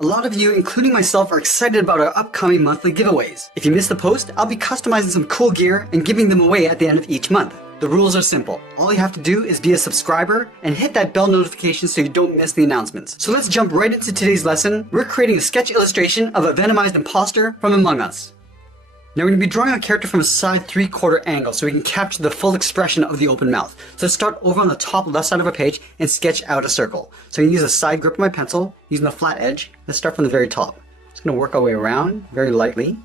A lot of you, including myself, are excited about our upcoming monthly giveaways. If you missed the post, I'll be customizing some cool gear and giving them away at the end of each month. The rules are simple. All you have to do is be a subscriber and hit that bell notification so you don't miss the announcements. So let's jump right into today's lesson. We're creating a sketch illustration of a Venomized imposter from Among Us. Now we're going to be drawing a character from a side 3/4 angle so we can capture the full expression of the open mouth. So let's start over on the top left side of our page and sketch out a circle. So I'm going to use a side grip of my pencil, using the flat edge. Let's start from the very top. Just going to work our way around very lightly,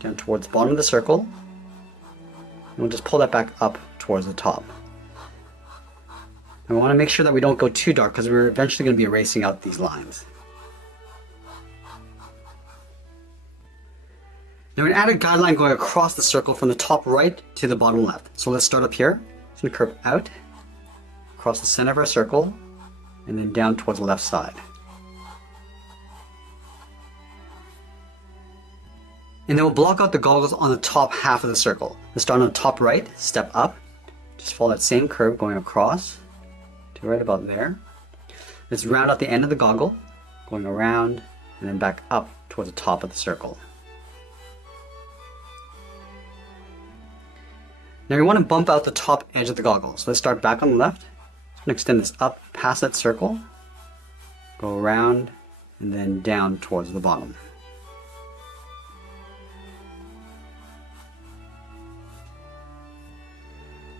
down towards the bottom of the circle. And we'll just pull that back up towards the top. And we want to make sure that we don't go too dark because we're eventually going to be erasing out these lines. Now we're going to add a guideline going across the circle from the top right to the bottom left. So let's start up here. It's going to curve out, across the center of our circle, and then down towards the left side. And then we'll block out the goggles on the top half of the circle. Let's start on the top right, step up, just follow that same curve going across to right about there. Let's round out the end of the goggle, going around, and then back up towards the top of the circle. Now we want to bump out the top edge of the goggles. So let's start back on the left. I'm going to extend this up past that circle, go around, and then down towards the bottom.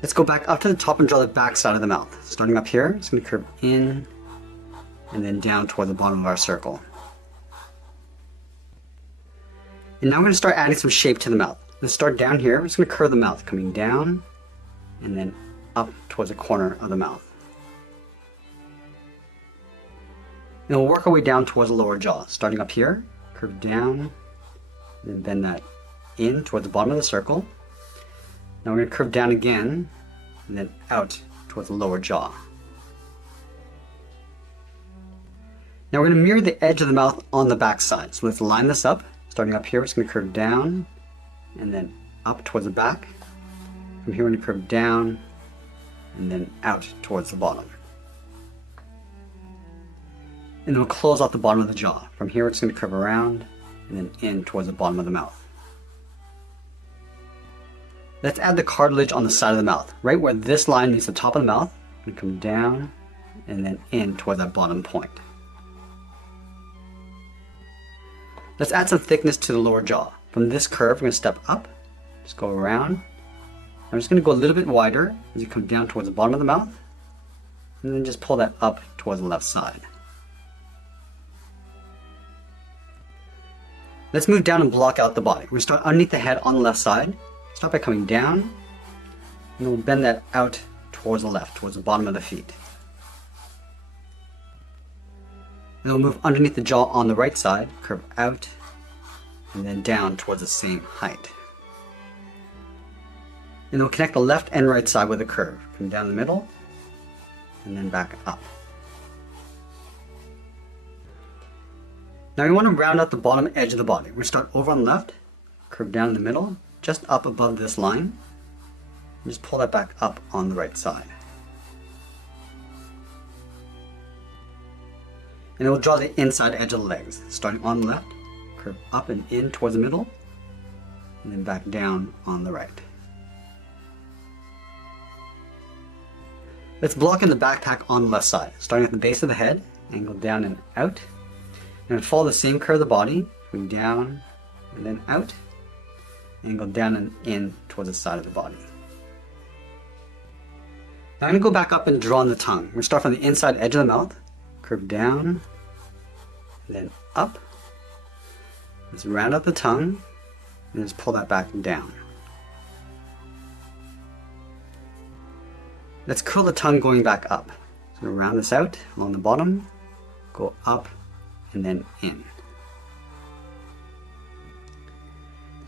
Let's go back up to the top and draw the back side of the mouth. Starting up here, it's going to curve in and then down toward the bottom of our circle. And now we're going to start adding some shape to the mouth. Let's start down here. We're just going to curve the mouth, coming down and then up towards the corner of the mouth. And we'll work our way down towards the lower jaw. Starting up here, curve down, then bend that in towards the bottom of the circle. Now we're going to curve down again and then out towards the lower jaw. Now we're going to mirror the edge of the mouth on the back side. So let's line this up. Starting up here, we're just going to curve down and then up towards the back. From here we're going to curve down and then out towards the bottom. And then we'll close off the bottom of the jaw. From here it's going to curve around and then in towards the bottom of the mouth. Let's add the cartilage on the side of the mouth. Right where this line meets the top of the mouth, we're going to come down and then in towards that bottom point. Let's add some thickness to the lower jaw. From this curve, we're going to step up, just go around. I'm just going to go a little bit wider as you come down towards the bottom of the mouth, and then just pull that up towards the left side. Let's move down and block out the body. We're going to start underneath the head on the left side. Start by coming down, and we'll bend that out towards the left, towards the bottom of the feet. And we'll move underneath the jaw on the right side, curve out, and then down towards the same height. And we'll connect the left and right side with a curve. Come down the middle, and then back up. Now we want to round out the bottom edge of the body. We're going to start over on the left, curve down in the middle, just up above this line, and just pull that back up on the right side. And then we'll draw the inside edge of the legs. Starting on the left, curve up and in towards the middle, and then back down on the right. Let's block in the backpack on the left side. Starting at the base of the head, angle down and out. And follow the same curve of the body, going down and then out, and go down and in towards the side of the body. Now I'm going to go back up and draw on the tongue. We're going to start from the inside edge of the mouth, curve down, and then up. Let's round out the tongue, and just pull that back down. Let's curl the tongue going back up. So we're going to round this out along the bottom, go up, and then in.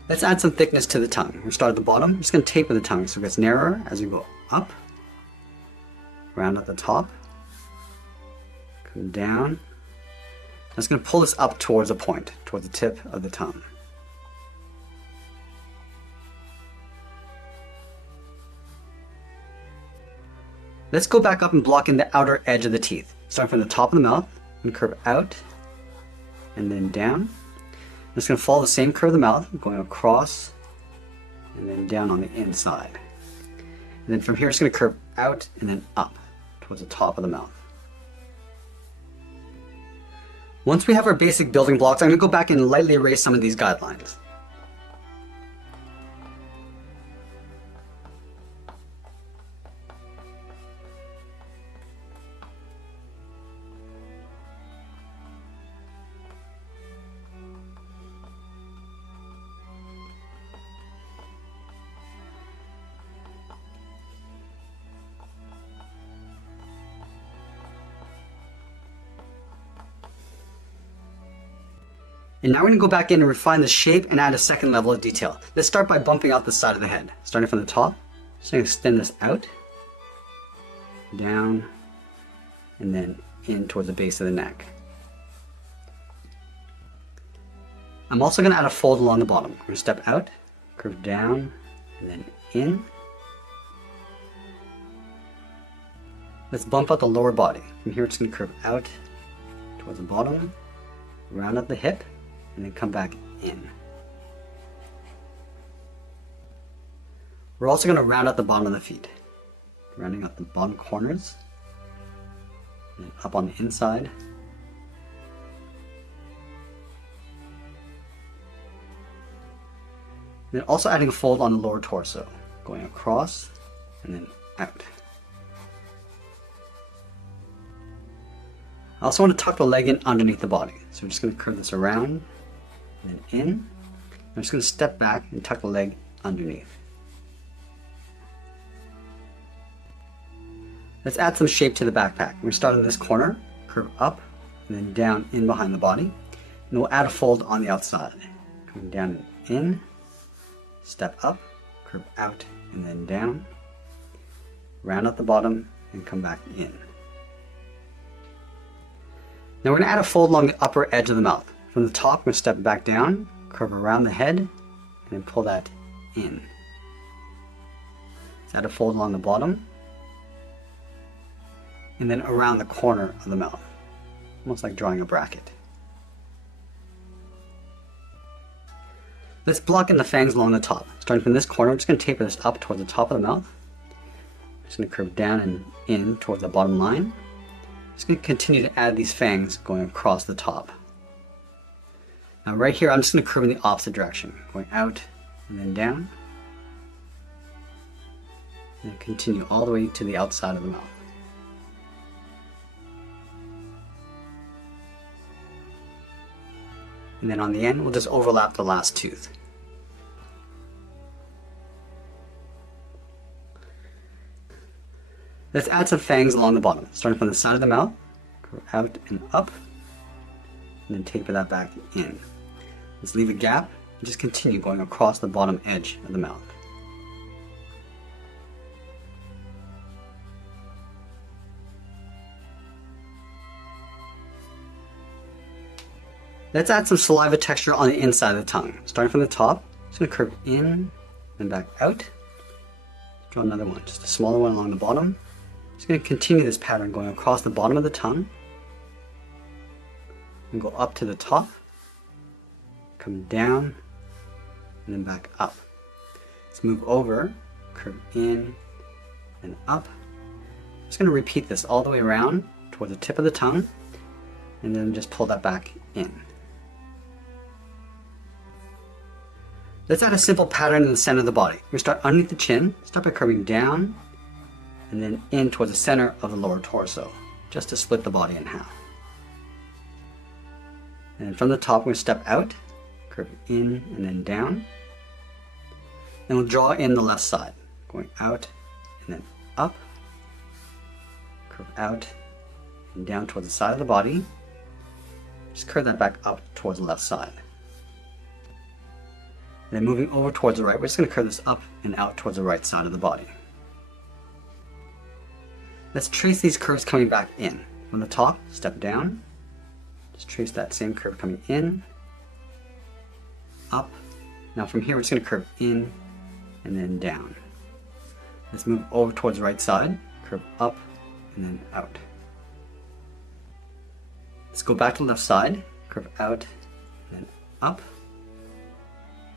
Let's add some thickness to the tongue. We'll start at the bottom. I'm just going to taper the tongue so it gets narrower as we go up, round at the top, come down. I'm just going to pull this up towards the point, towards the tip of the tongue. Let's go back up and block in the outer edge of the teeth. Starting from the top of the mouth and curve out and then down. I'm just going to follow the same curve of the mouth, going across and then down on the inside. And then from here it's going to curve out and then up towards the top of the mouth. Once we have our basic building blocks, I'm going to go back and lightly erase some of these guidelines. And now we're going to go back in and refine the shape and add a second level of detail. Let's start by bumping out the side of the head. Starting from the top, just going to extend this out, down, and then in towards the base of the neck. I'm also going to add a fold along the bottom. We're going to step out, curve down, and then in. Let's bump out the lower body. From here it's going to curve out towards the bottom, round out the hip, and then come back in. We're also going to round out the bottom of the feet, rounding out the bottom corners, and then up on the inside. And then also adding a fold on the lower torso, going across and then out. I also want to tuck the leg in underneath the body. So we're just going to curve this around and then in. I'm just going to step back and tuck the leg underneath. Let's add some shape to the backpack. We're going to start in this corner, curve up, and then down in behind the body. And we'll add a fold on the outside. Coming down and in, step up, curve out, and then down. Round out the bottom and come back in. Now we're going to add a fold along the upper edge of the mouth. From the top, we're going to step back down, curve around the head, and then pull that in. Let's add a fold along the bottom, and then around the corner of the mouth, almost like drawing a bracket. Let's block in the fangs along the top. Starting from this corner, we're just going to taper this up towards the top of the mouth. Just going to curve down and in towards the bottom line. Just going to continue to add these fangs going across the top. Now right here, I'm just going to curve in the opposite direction, going out and then down, and continue all the way to the outside of the mouth. And then on the end, we'll just overlap the last tooth. Let's add some fangs along the bottom, starting from the side of the mouth, curve out and up, and then taper that back in. Let's leave a gap and just continue going across the bottom edge of the mouth. Let's add some saliva texture on the inside of the tongue. Starting from the top, just going to curve in and back out. Draw another one, just a smaller one along the bottom. Just going to continue this pattern going across the bottom of the tongue and go up to the top, come down, and then back up. Let's move over, curve in and up. Just going to repeat this all the way around towards the tip of the tongue, and then just pull that back in. Let's add a simple pattern in the center of the body. We're going to start underneath the chin, start by curving down, and then in towards the center of the lower torso, just to split the body in half. And from the top, we're going to step out, curve in and then down. Then we'll draw in the left side, going out and then up, curve out and down towards the side of the body. Just curve that back up towards the left side. And then moving over towards the right, we're just going to curve this up and out towards the right side of the body. Let's trace these curves coming back in. From the top, step down. Just trace that same curve coming in, up. Now from here, we're just going to curve in and then down. Let's move over towards the right side, curve up and then out. Let's go back to the left side, curve out, and then up,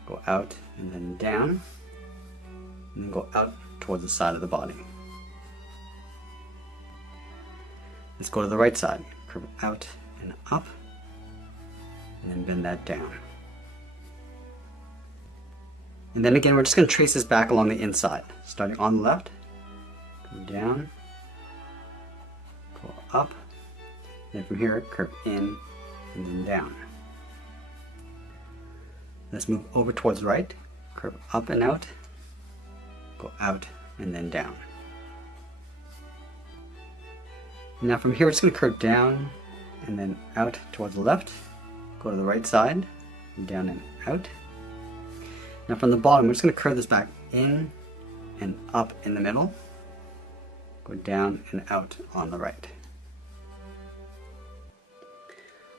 go out, and then down, and then go out towards the side of the body. Let's go to the right side, curve out and up, and then bend that down. And then again, we're just going to trace this back along the inside, starting on the left, go down, go up, and then from here, curve in and then down. Let's move over towards the right, curve up and out, go out and then down. Now from here, we're just going to curve down and then out towards the left, go to the right side, and down and out. Now from the bottom, we're just going to curve this back in and up in the middle, go down and out on the right.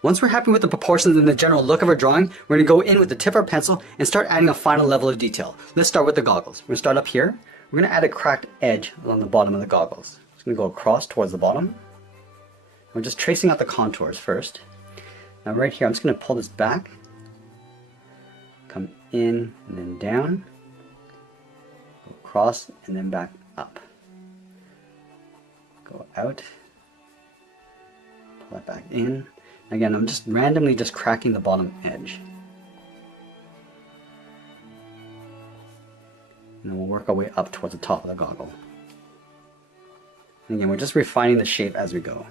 Once we're happy with the proportions and the general look of our drawing, we're going to go in with the tip of our pencil and start adding a final level of detail. Let's start with the goggles. We're going to start up here. We're going to add a cracked edge along the bottom of the goggles. It's going to go across towards the bottom. We're just tracing out the contours first. Now right here, I'm just going to pull this back, come in and then down, go across and then back up. Go out, pull that back in. Again, I'm just randomly just cracking the bottom edge. And then we'll work our way up towards the top of the goggle. And again, we're just refining the shape as we go.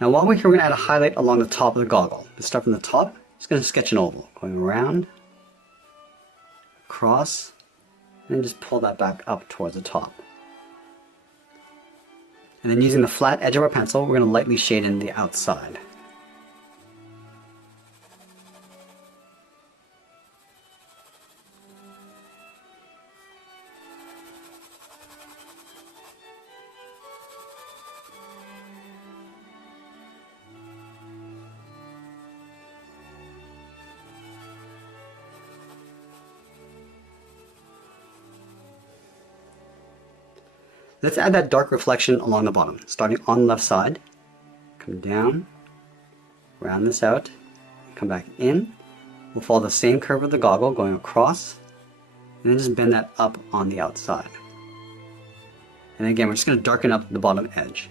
Now while we're here, we're going to add a highlight along the top of the goggle. Let's start from the top. Just going to sketch an oval, going around, across, and then just pull that back up towards the top. And then using the flat edge of our pencil, we're going to lightly shade in the outside. Let's add that dark reflection along the bottom, starting on the left side. Come down, round this out, come back in. We'll follow the same curve of the goggle going across, and then just bend that up on the outside. And again, we're just going to darken up the bottom edge.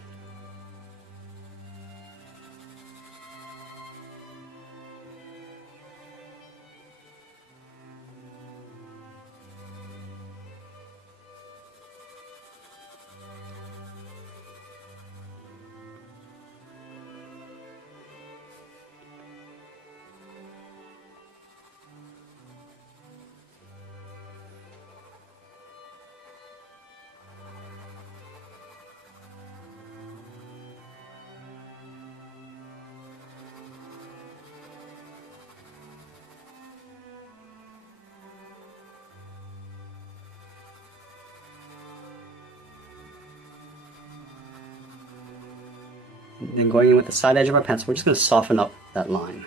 Then going in with the side edge of our pencil, we're just going to soften up that line,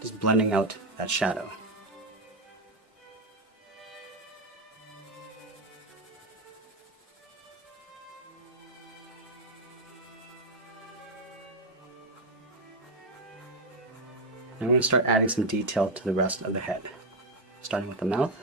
just blending out that shadow. And we're going to start adding some detail to the rest of the head, starting with the mouth.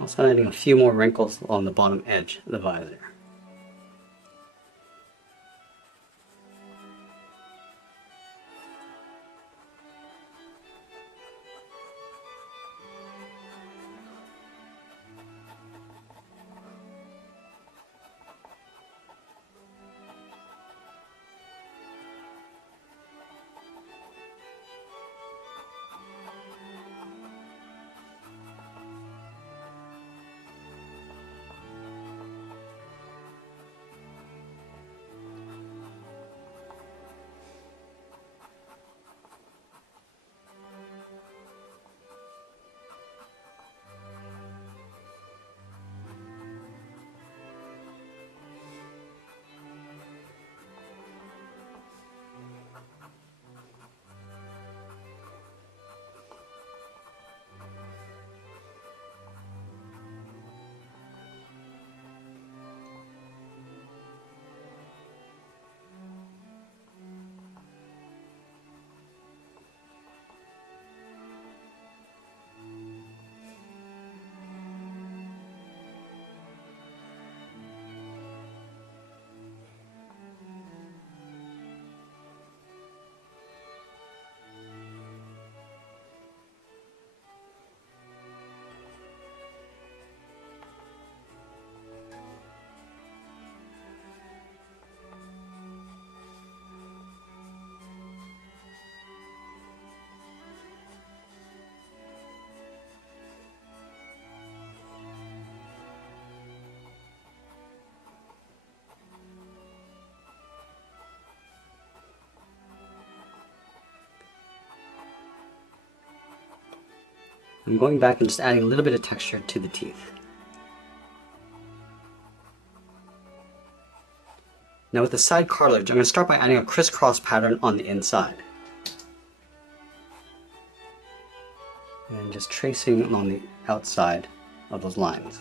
Also adding a few more wrinkles along the bottom edge of the visor. I'm going back and just adding a little bit of texture to the teeth. Now with the side cartilage, I'm going to start by adding a crisscross pattern on the inside. And just tracing along the outside of those lines.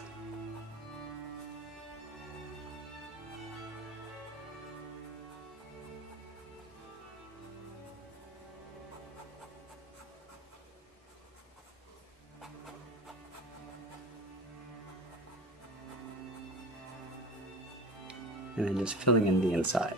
And then just filling in the inside.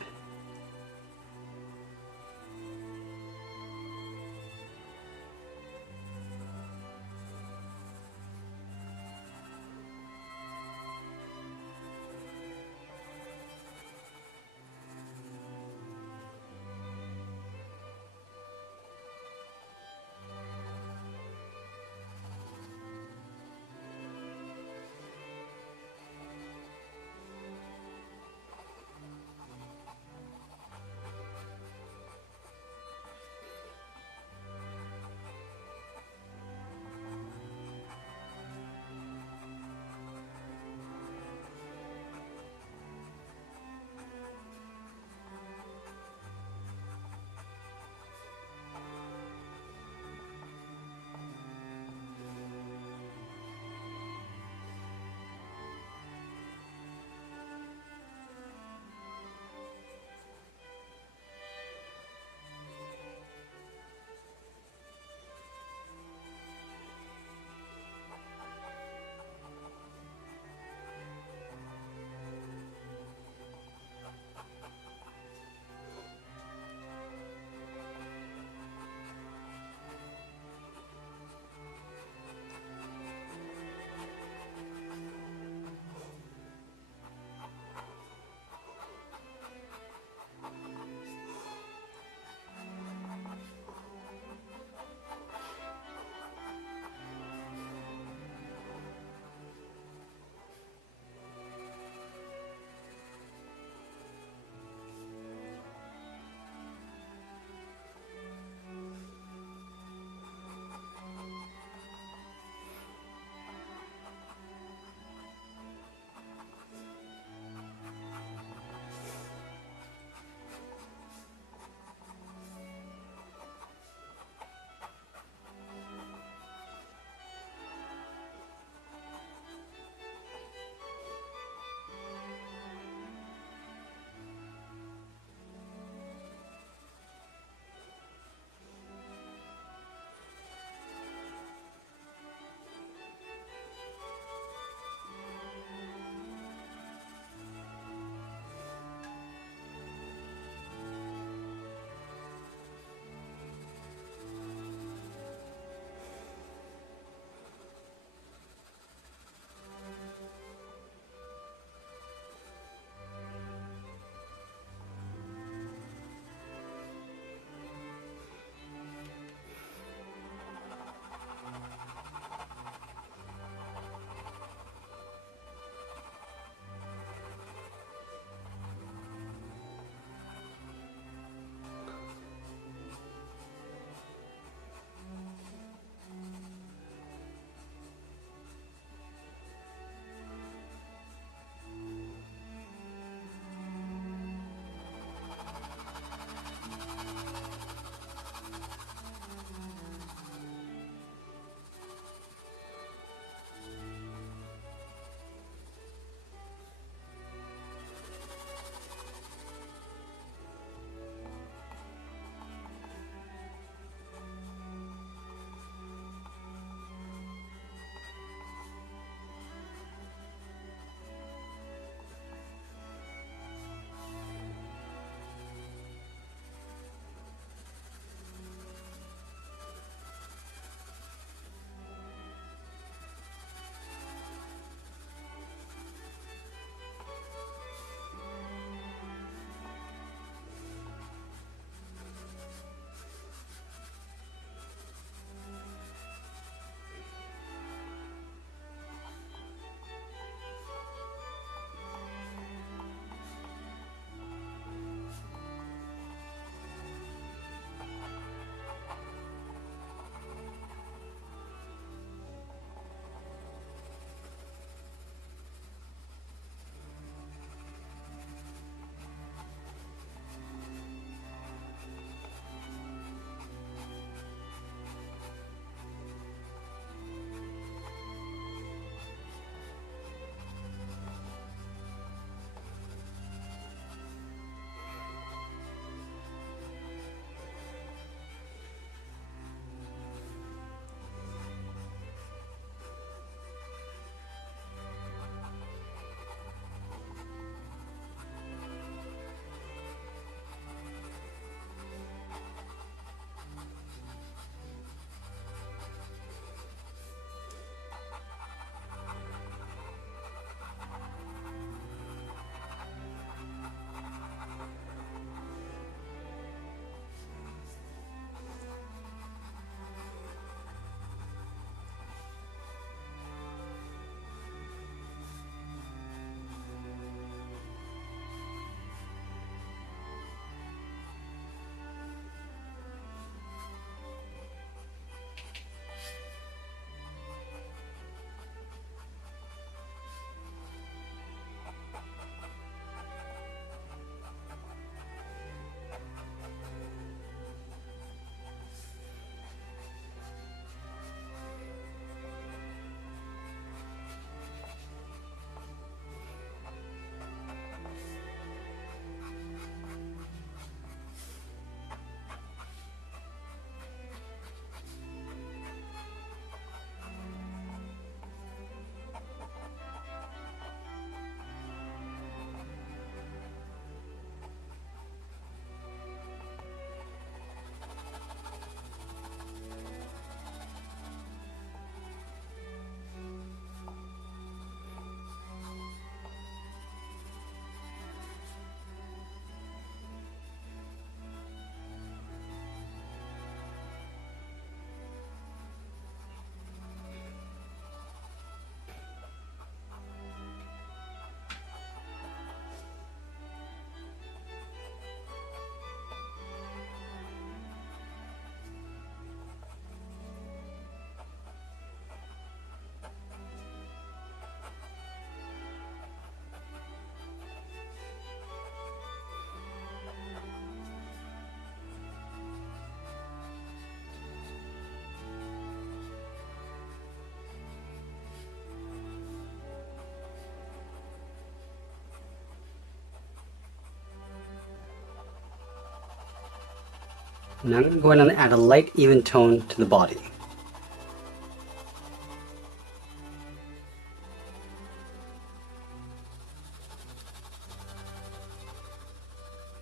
Now I'm going to go ahead and add a light, even tone to the body.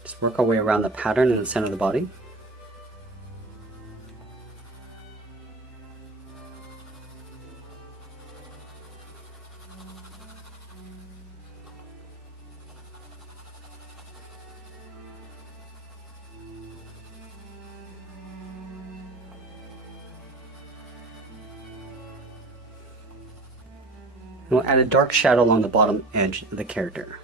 Just work our way around the pattern in the center of the body. And we'll add a dark shadow along the bottom edge of the character.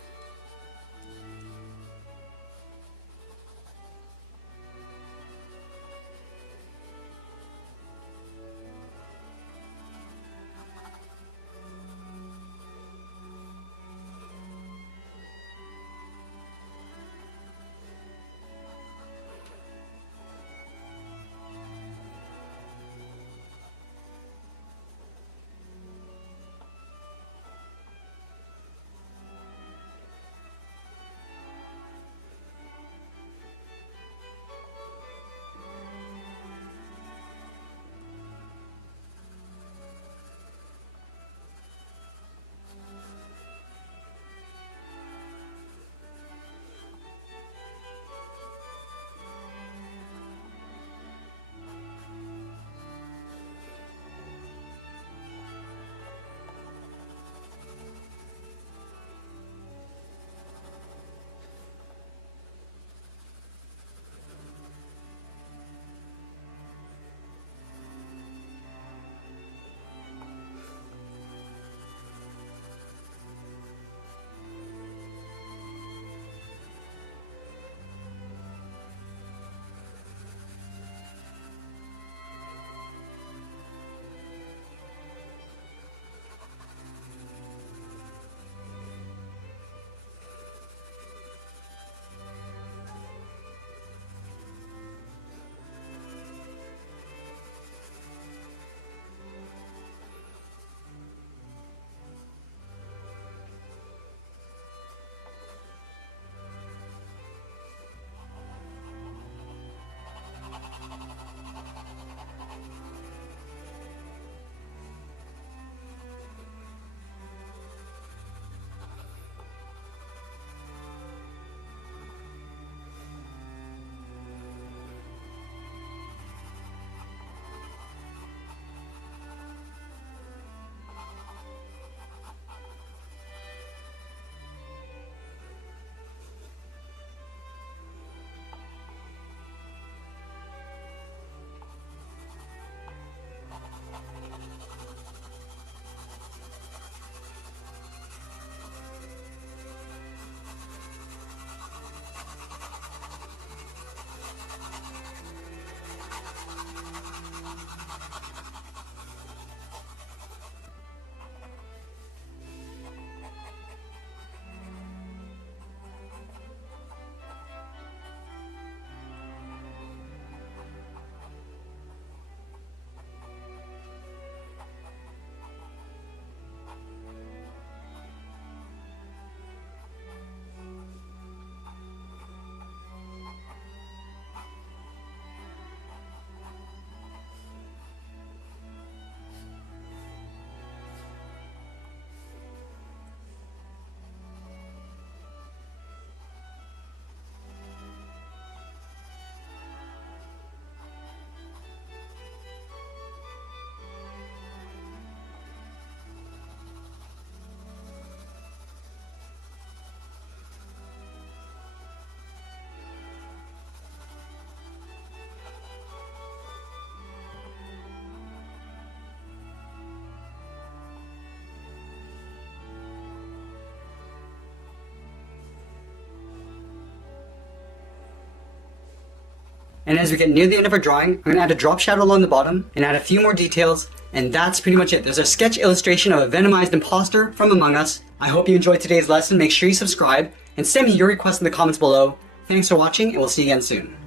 And as we get near the end of our drawing, I'm going to add a drop shadow along the bottom and add a few more details, and that's pretty much it. There's a sketch illustration of a Venomized imposter from Among Us. I hope you enjoyed today's lesson. Make sure you subscribe and send me your requests in the comments below. Thanks for watching, and we'll see you again soon.